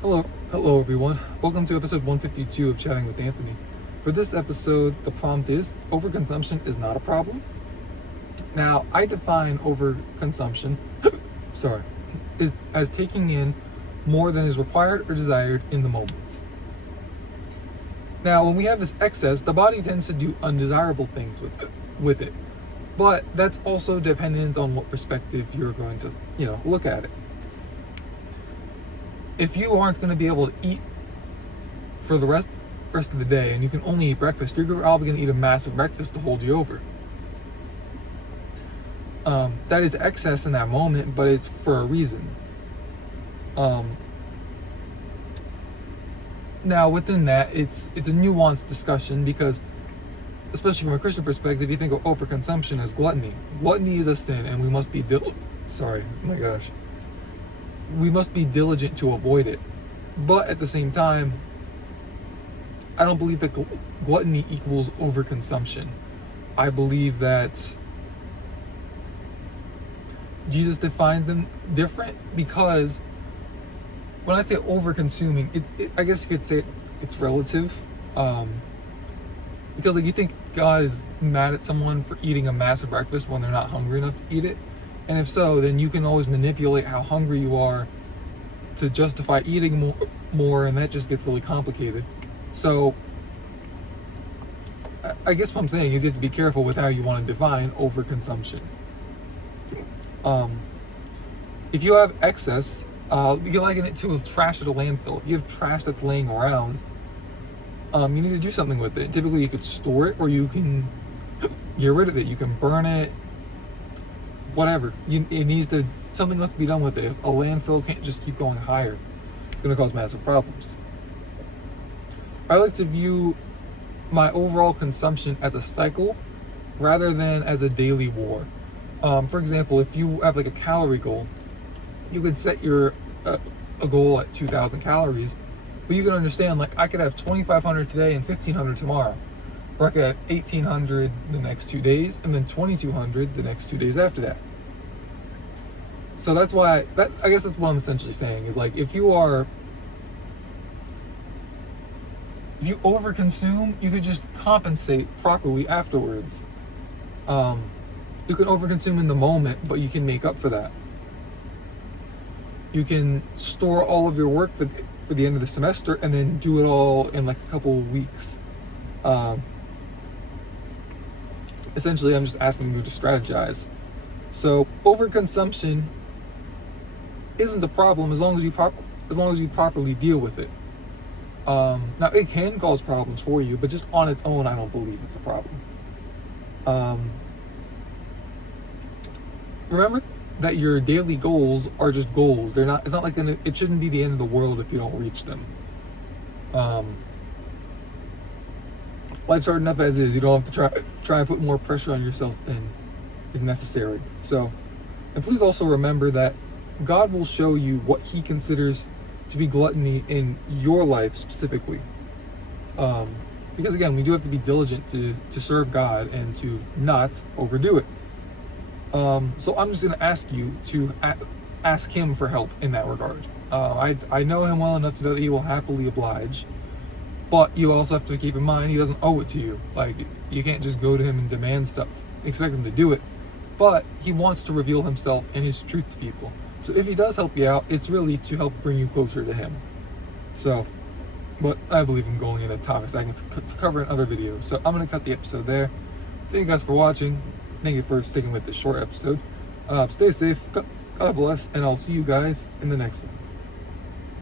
Hello everyone. Welcome to episode 152 of Chatting with Anthony. For this episode, the prompt is overconsumption is not a problem. Now, I define overconsumption, is as taking in more than is required or desired in the moment. Now, when we have this excess, the body tends to do undesirable things with it. But that's also dependent on what perspective you're going to, look at it. If you aren't going to be able to eat for the rest of the day and you can only eat breakfast, you're probably going to eat a massive breakfast to hold you over. That is excess in that moment, but it's for a reason. Now, within that, it's a nuanced discussion because, especially from a Christian perspective, you think of overconsumption as gluttony. Gluttony is a sin, and we must be we must be diligent to avoid it. But at the same time, I don't believe that gluttony equals overconsumption. I believe that Jesus defines them different because when I say over-consuming, I guess you could say it's relative. Because you think God is mad at someone for eating a massive breakfast when they're not hungry enough to eat it? And if so, then you can always manipulate how hungry you are to justify eating more, and that just gets really complicated. So I guess what I'm saying is you have to be careful with how you want to define overconsumption. If you have excess, you can liken it to trash at a landfill. If you have trash that's laying around, you need to do something with it. Typically, you could store it or you can get rid of it. You can burn it, whatever. Something must be done with it. A landfill can't just keep going higher. It's going to cause massive problems. I like to view my overall consumption as a cycle rather than as a daily war. For example, if you have a calorie goal, you could set a goal at 2,000 calories, but you can understand I could have 2,500 today and 1,500 tomorrow, or I could have 1,800 the next 2 days and then 2,200 the next 2 days after that. So that's why I guess that's what I'm essentially saying is if you overconsume, you could just compensate properly afterwards. You can overconsume in the moment, but you can make up for that. You can store all of your work for the end of the semester and then do it all in a couple of weeks. Essentially, I'm just asking you to strategize. So overconsumption isn't a problem as long as you properly deal with it. Now, it can cause problems for you, but just on its own, I don't believe it's a problem. Remember that your daily goals are just goals. They're not. It's not it shouldn't be the end of the world if you don't reach them. Life's hard enough as is. You don't have to try and put more pressure on yourself than is necessary. So, and please also remember that God will show you what He considers to be gluttony in your life specifically. Because again, we do have to be diligent to serve God and to not overdo it. So I'm just going to ask you to ask Him for help in that regard. I know Him well enough to know that He will happily oblige, but you also have to keep in mind He doesn't owe it to you. You can't just go to Him and demand stuff, expect Him to do it, but He wants to reveal Himself and His truth to people. So if He does help you out, it's really to help bring you closer to Him. So, but I believe in going into topics I can cover in other videos. So I'm going to cut the episode there. Thank you guys for watching. Thank you for sticking with this short episode. Stay safe, God bless, and I'll see you guys in the next one.